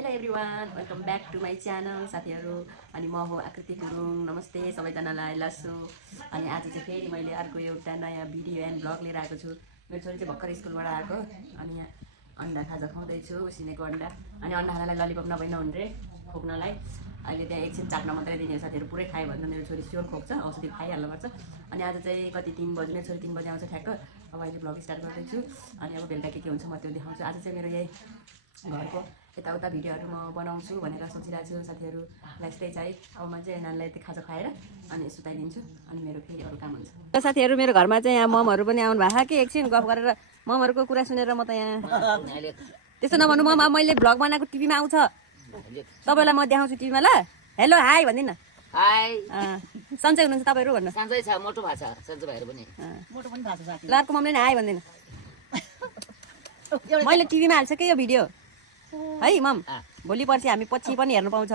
Hello everyone, welcome back to my channel साथीहरू। अनि म हो आकृति गुरुङ। नमस्ते सबैजनालाई, लसु। अनि आज चाहिँ फेरि मैले अर्को एउटा नयाँ भिडियो एन्ड ब्लग लिएर आएको छु। मेरो छोरी चाहिँ भर्खर स्कुलबाट आएको। अनि यहाँ अन्डा खाजा खुवाउँदैछु, उसिनेको अन्डा। अनि अन्डा खानालाई ललिपप नभई नहुने खोक्नलाई अहिले त्यहाँ एकछिन चाट्न मात्रै दिने हो साथीहरू। पुरै खायो भने मेरो छोरी स्योर खोक्छ, औषधि खाइहाल्नुपर्छ। अनि आज चाहिँ कति 3 बजी, मेरो छोरी 3 बजी आउँछ ठ्याक्क। अब अहिले ब्लग स्टार्ट गर्दैछु। अनि अब बेलुका के हुन्छ म त्यो देखाउँछु। आज चाहिँ मेरो यही घरको यताउता भिडियोहरू म बनाउँछु भनेर सोचिरहेको छु साथीहरू। यस्तै चाहिँ अब म चाहिँ नानीलाई यति खाजा खुवाएर अनि सुताइदिन्छु। अनि मेरो फेरि अरू काम हुन्छ। साथीहरू, मेरो घरमा चाहिँ यहाँ ममहरू पनि आउनु भएको कि एकछिन गफ गरेर ममहरूको कुरा सुनेर म त यहाँ त्यस्तो नभन्नु। ममा मैले भ्लग बनाएको टिभीमा आउँछ, तपाईँलाई म देखाउँछु टिभीमा। ल हेलो हाई भनिदिनु न। हाई, सन्चै हुनुहुन्छ तपाईँहरू भन्नु। सन्चै छ, मोटो भएको छ सन्चै भाइहरू पनि। मोटो पनि भएको छ साथी। ल अर्को मम्मीले हाई भनिदिनु। मैले टिभीमा हाल्छ कि यो भिडियो है मम। भोलि पर्सि हामी पछि पनि हेर्नु पाउँछ।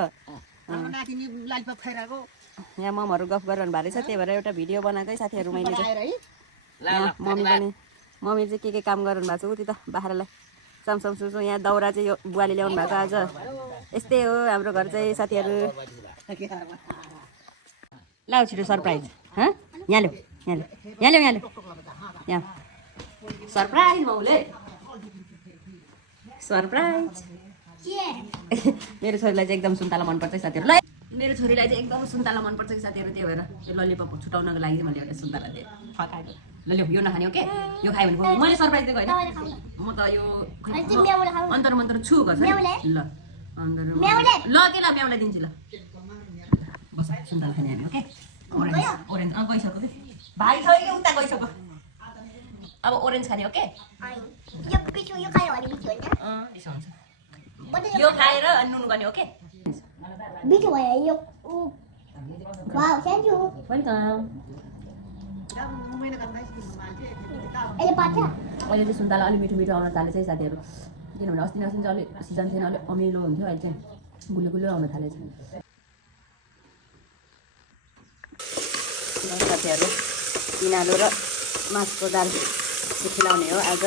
नातिनी लालिपप खाइरहेको यहाँ ममहरू गफ गरिरहनु भएको रहेछ, त्यही भएर एउटा भिडियो बनाएकै साथीहरू मैले चाहिँ। है। मम्मी पनि मम्मी चाहिँ के काम गरिरहनु भएको छ उति त बाख्रालाई चम्सम्सु। यहाँ दाउरा चाहिँ यो बुवाले ल्याउनु भएको आज। यस्तै हो हाम्रो घर चाहिँ साथीहरू। ल छिटो सरप्राइज। यहाँ ल्याऊ, यहाँ ल्याऊ, यहाँ ल्याऊ, यहाँ ल्याऊ, यहाँ सरप्राइज मौले सरप्राइज। मेरो छोरीलाई चाहिँ एकदम सुन्तला मनपर्छ है साथीहरू। ल मेरो छोरीलाई चाहिँ एकदम सुन्तला मनपर्छ कि साथीहरू, त्यही भएर यो ललिपप छुटाउनको लागि मैले एउटा सुन्तला दिएँ फकाएको। ल ल्याऊ, यो नखाने ओके। यो खायो भने मैले सरप्राइज दिएको होइन, म त यो अन्तर मन्तर छु गर्छ। ल अन्तर ल के ल म्याउलाई दिन्छु। ल बस सुन्तला खाने हामी ओके। ओरेन्ज ओरेन्ज गइसक्यो कि भाइ छ कि उता गइसक्यो। अब ओरेन्ज खाने ओके। दिसो हुन्छ यो खाएर नुन गर्ने ओके। बिटो भयो यो। Wow, thank you. वेलकम। अहिले पाछ अहिले चाहिँ सुन्तला अलिक मिठो मिठो आउन थालेछ है साथीहरू। किनभने अस्ति चाहिँ अलिक सिजन थिएन, अलिक अमिलो हुन्थ्यो, अहिले चाहिँ गुलियो गुलियो आउन थालेछ साथीहरू। पिनालु र मासुको दाल खिलाउने हो आज।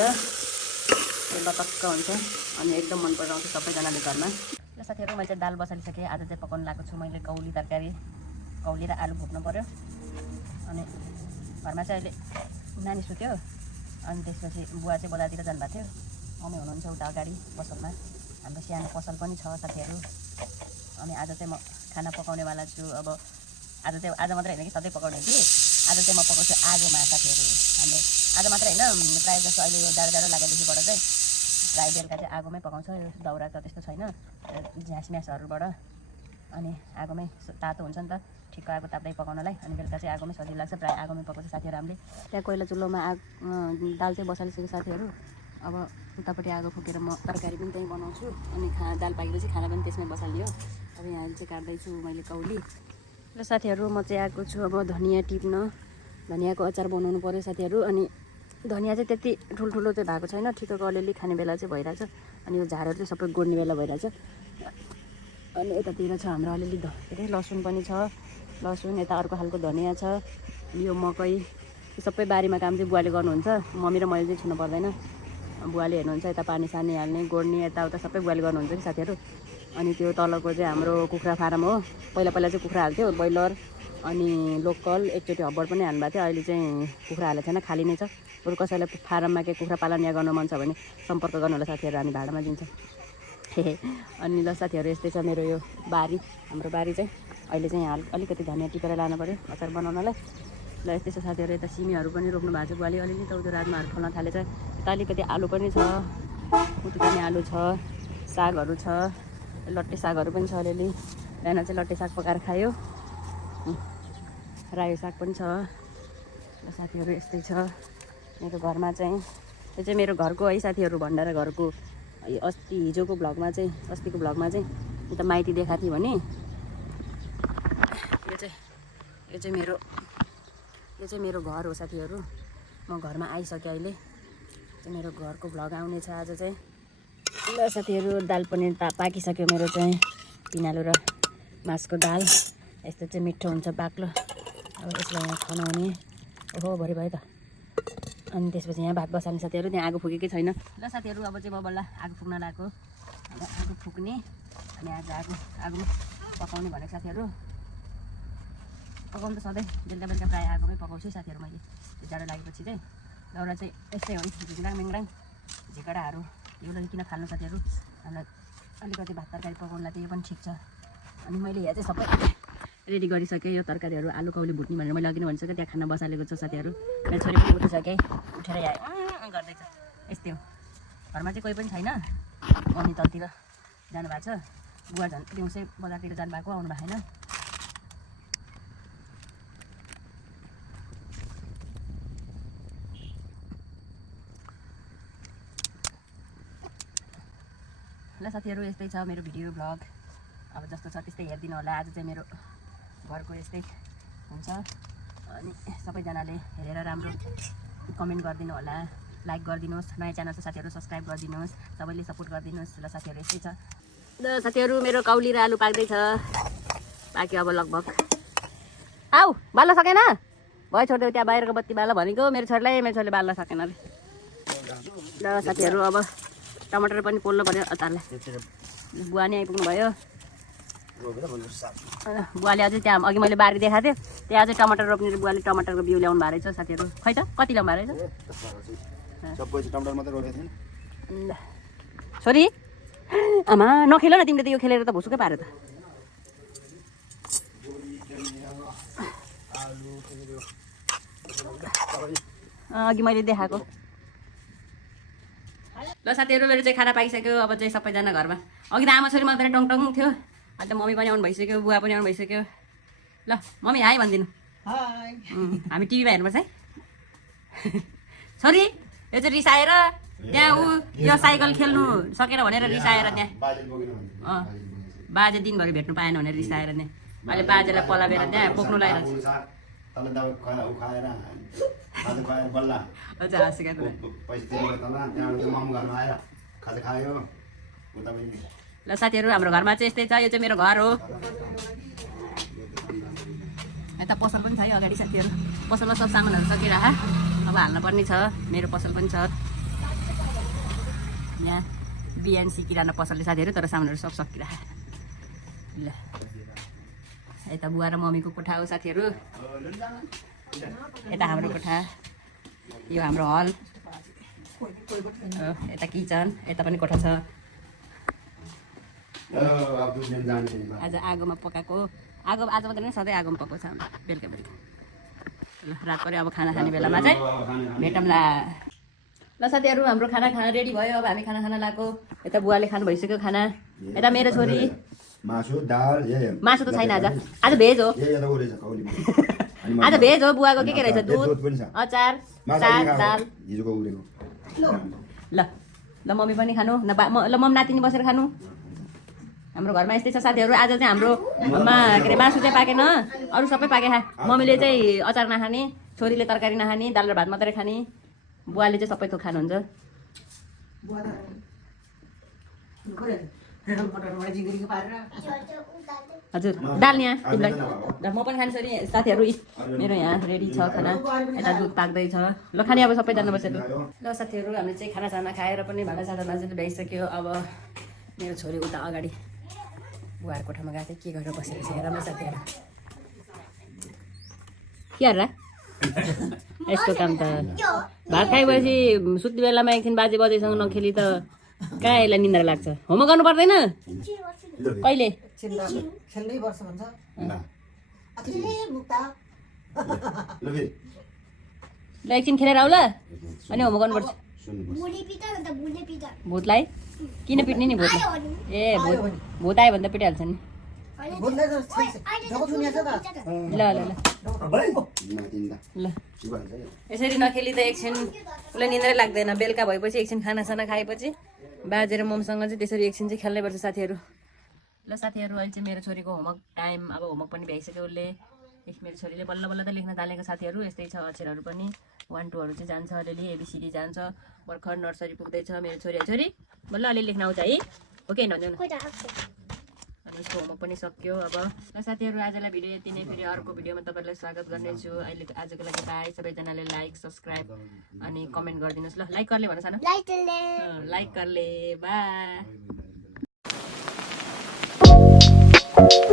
लटक्क हुन्छ अनि एकदम मन पराउँछ सबैजनाले घरमा। ल साथीहरू, मैले चाहिँ दाल बसालिसकेँ। आज चाहिँ पकाउनु लगाएको छु मैले कौली तरकारी। कौली र आलु भुट्नु पऱ्यो। अनि घरमा चाहिँ अहिले नानी सुत्यो। अनि त्यसपछि बुवा चाहिँ बजारतिर जानुभएको थियो। मम्मी हुनुहुन्छ उता अगाडि पसलमा। हाम्रो सानो पसल पनि छ साथीहरू। अनि आज चाहिँ म खाना पकाउनेवाला छु। अब आज मात्रै होइन कि सधैँ पकाउने कि आज चाहिँ म पकाउँछु आगोमा साथीहरू। हाम्रो आज मात्रै होइन, प्रायः जस्तो अहिले यो जाडो लागेदेखिबाट चाहिँ प्रायः बेलुका चाहिँ आगोमै पकाउँछ। यो दाउरा त त्यस्तो छैन झ्यासम्यासहरूबाट। अनि आगोमै तातो हुन्छ नि त, ठिक्क आगो ताप्दै पकाउनलाई। अनि बेलुका चाहिँ आगोमै सजिलो लाग्छ, प्रायः आगोमै पकाउँछ साथीहरू हामीले। त्यहाँ कोइला चुल्होमा दाल चाहिँ बसालिसक्यो साथीहरू। अब उतापट्टि आगो फुकेर म तरकारी पनि त्यहीँ बनाउँछु। अनि दाल पाकेपछि खाना पनि त्यसमै बसालियो। अब यहाँ चाहिँ काट्दैछु मैले कौली। र साथीहरू म चाहिँ आएको छु अब धनियाँ टिप्न। धनियाँको अचार बनाउनु पऱ्यो साथीहरू। अनि धनियाँ चाहिँ त्यति ठुल्ठुलो चाहिँ भएको छैन, ठिक्कको अलिअलि खाने बेला चाहिँ भइरहेछ। अनि यो झारहरू चाहिँ सबै गोड्ने बेला भइरहेछ। अनि यतातिर छ हाम्रो अलिअलि के अरे लसुन पनि छ। लसुन यता अर्को खालको धनियाँ छ। यो मकै सबै बारीमा काम चाहिँ बुवाले गर्नुहुन्छ। मम्मी र मैले चाहिँ छुनु पर्दैन, बुवाले हेर्नुहुन्छ। यता पानी सानी हाल्ने गोड्ने यताउता सबै बुवाले गर्नुहुन्छ कि साथीहरू। अनि त्यो तलको चाहिँ हाम्रो कुखुरा फार्म हो। पहिला चाहिँ कुखुरा हाल्थ्यो, ब्रोइलर अनि लोकल, एकचोटि हब्बड पनि हाल्नुभएको थियो। अहिले चाहिँ कुखुरा हालेको छैन, खाली नै छ। बरु कसैलाई फारममा के कुखुरा पालन या गर्न मन छ भने सम्पर्क गर्नु होला साथीहरू, हामी भाडामा दिन्छौँ। अनि ल साथीहरू, यस्तै छ मेरो यो बारी। हाम्रो बारी चाहिँ अहिले चाहिँ यहाँ अलिकति धनियाँ टिपेर लानु पऱ्यो अचार बनाउनलाई। ल यस्तै छ साथीहरू। यता सिमीहरू पनि रोप्नु भएको छ बुवाले अलिअलि, त त्यो राजमाहरू फल्न थालेछ। यता अलिकति आलु पनि छ, उतिकाने आलु छ, सागहरू छ, लट्टे सागहरू पनि छ अलिअलि। बिहान चाहिँ लट्टे साग पकाएर खायो। रायो साग पनि छ। र साथीहरू यस्तै छ मेरो घरमा चाहिँ। यो चाहिँ मेरो घरको है साथीहरू, भण्डारा घरको। हिजोको भ्लगमा चाहिँ, अस्तिको भ्लगमा चाहिँ उता माइती देखाएको थिएँ भने यो चाहिँ मेरो घर हो साथीहरू। म घरमा आइसकेँ अहिले। चाहिँ मेरो घरको भ्लग आउने छ आज चाहिँ। ल साथीहरू, दाल पनि पाकिसक्यो मेरो चाहिँ। पिनालु र मासुको दाल यस्तो चाहिँ मिठो हुन्छ बाक्लो। अब यसलाई यहाँ खनाउने ओहो भरि भयो त। अनि त्यसपछि यहाँ भात बसाल्ने साथीहरू। त्यहाँ आगो फुकेकै छैन। ल साथीहरू, अब चाहिँ म बल्ल आगो फुक्न लगाएको। आगो फुक्ने अनि आज आगोमा पकाउने भनेको साथीहरू पकाउनु त सधैँ बेलुका प्रायः आगोमै पकाउँछु साथीहरू मैले त्यो जाडो लागेपछि चाहिँ दाउरा चाहिँ यस्तै हो झिङ्राङ मिङ्राङ झिकडाहरू यो किन फाल्नु साथीहरू हामीलाई अलिकति भात तरकारी पकाउनुलाई त यो पनि ठिक छ अनि मैले यहाँ चाहिँ सबै रेडी गरिसकेँ यो तरकारीहरू आलु कौली भुट्ने भनेर मैले अघि नै भनिसकेँ त्यहाँ खाना बसालेको छ साथीहरू मेरो छोरी पनि उठिसकेँ उठेर यहाँ गर्दैछ यस्तै हो घरमा चाहिँ कोही पनि छैन मम्मी तलतिर जानुभएको छ बुवा झन् दिउँसै बजारतिर जानुभएको आउनु भएको छैन ल साथीहरू यस्तै छ मेरो भिडियो भ्लग अब जस्तो छ त्यस्तै हेरिदिनु होला आज चाहिँ मेरो घरको यस्तै हुन्छ अनि सबैजनाले हेरेर राम्रो कमेन्ट गरिदिनु होला लाइक गरिदिनुहोस् नयाँ च्यानल छ साथीहरू सब्सक्राइब गरिदिनुहोस् सबैले सपोर्ट गरिदिनुहोस् ल साथीहरू यस्तै छ ल साथीहरू मेरो कौली र आलु पाक्दैछ पाक्यो अब लगभग आऊ बाल्न सकेन भयो छोडिदेऊ त्यहाँ बाहिरको बत्ती बाल्न भनेको मेरो छोरीले बाल्न सकेन अरे ल साथीहरू अब टमाटर पनि पोल्नु पर्यो अचारलाई बुवा नि आइपुग्नु भयो बुवाले अझै त्यहाँ अघि मैले बारी देखाएको थिएँ त्यहाँ अझै टमाटर रोप्ने बुवाले टमाटरको बिउ ल्याउनु भएको रहेछ साथीहरू खै त कति ल्याउनु भएको रहेछ छोरी आमा नखेल न तिमीले त यो खेलेर त भुसुकै पाऱ्यो त अघि मैले देखाएको ल साथीहरू मेरो चाहिँ खाना पाइसक्यो अब चाहिँ सबैजना घरमा अघि त आमा छोरी मात्रै टङटङ थियो अन्त मम्मी पनि आउनु भइसक्यो बुवा पनि आउनु भइसक्यो ल मम्मी हाई भनिदिनु हामी टिभीमा हेर्नुपर्छ है छोरी यो चाहिँ रिसाएर त्यहाँ ऊ यो साइकल खेल्नु सकेन भनेर रिसाएर त्यहाँ बाजे दिनभरि भेट्नु पाएन भनेर रिसाएर त्यहाँ अहिले बाजेलाई पलाबेर त्यहाँ पोख्नु लगाइरहेको हजुर हाँसेका ल साथीहरू हाम्रो घरमा चाहिँ यस्तै छ यो चाहिँ मेरो घर हो यता पसल पनि छ है अगाडि साथीहरू पसलमा सब सामानहरू सकिरह अब हाल्नु पर्ने छ मेरो पसल पनि छ यहाँ बिएनसी किराना पसलले साथीहरू तर सामानहरू सब सकिरह ल यता बुवा र मम्मीको कोठा हो साथीहरू यता हाम्रो कोठा यो हाम्रो हल यता किचन यता पनि कोठा छ आज आगोमा पकाएको आगो आज मात्रै नै सधैँ आगोमा पकाउँछ हाम्रो बेलुका ल रात पऱ्यो अब खाना खाने बेलामा चाहिँ भेटौँला ल साथीहरू हाम्रो खाना रेडी भयो अब हामी खाना लगाएको यता बुवाले खानु भइसक्यो खाना यता मेरो छोरी मासु त छैन आज भेज हो आज भेज हो बुवाको के रहेछ दुध अचार साग दाल ल मम्मी पनि खानु ल मम्मी नातिनी बसेर खानु हाम्रो घरमा यस्तै छ साथीहरू आज चाहिँ हाम्रोमा के अरे मासु चाहिँ पाकेन अरू सबै पाके मम्मीले चाहिँ अचार नखाने छोरीले तरकारी नखाने दाल र भात मात्रै खाने बुवाले चाहिँ सबै थोक खानुहुन्छ हजुर दाल यहाँ तिमीलाई म पनि खाने छोरी साथीहरू मेरो यहाँ रेडी छ खाना यता दुध पाक्दैछ ल खाने अब सबैजना बसेर ल साथीहरू हामीले चाहिँ खाना खाएर पनि भाँडा मान्छेले भ्याइसक्यो अब मेरो छोरी उता अगाडि बुवाहरूको कोठामा गएको थिएँ के गरेर बसेको छ हेर साथीहरू के हेर यस्तो काम त भात खाएपछि सुत्ने बेलामा एकछिन बाजेसँग नखेली त कहाँ यसलाई निन्द्रा लाग्छ होमवर्क गर्नु पर्दैन कहिले ल एकछिन खेलेर आऊ ल अनि होमवर्क गर्नुपर्छ भूतलाई किन पिट्ने नि भूतलाई ए भूत आयो भने त पिटिहाल्छ नि ल ल ल यसरी नखेली त एकछिन उसलाई निन्द्रै लाग्दैन बेलुका भएपछि एकछिन खानासाना खाएपछि बाजे र ममसँग चाहिँ त्यसरी एकछिन चाहिँ खेल्नै पर्छ साथीहरू ल साथीहरू अहिले चाहिँ मेरो छोरीको होमवर्क टाइम अब होमवर्क पनि भ्याइसक्यो उसले मेरो छोरीले बल्ल बल्ल त लेख्न थालेको साथीहरू यस्तै छ अक्षरहरू पनि 1 2 हरू चाहिँ जान्छ अलिअलि एबिसिडी जान्छ भर्खर नर्सरी पुग्दैछ मेरो छोरी बल्ल अलि लेख्न आउँछ है ओके नजाउँ अनि उसको होमवर्क पनि सक्यो अब ल साथीहरू आजलाई भिडियो यति नै फेरि अर्को भिडियोमा तपाईँलाई स्वागत गर्नेछु अहिले आजको लागि बाई सबैजनाले लाइक सब्सक्राइब अनि कमेन्ट गरिदिनुहोस् ल लाइक गर्ले भन सानो लाइक गर्ले बाई हुन्छ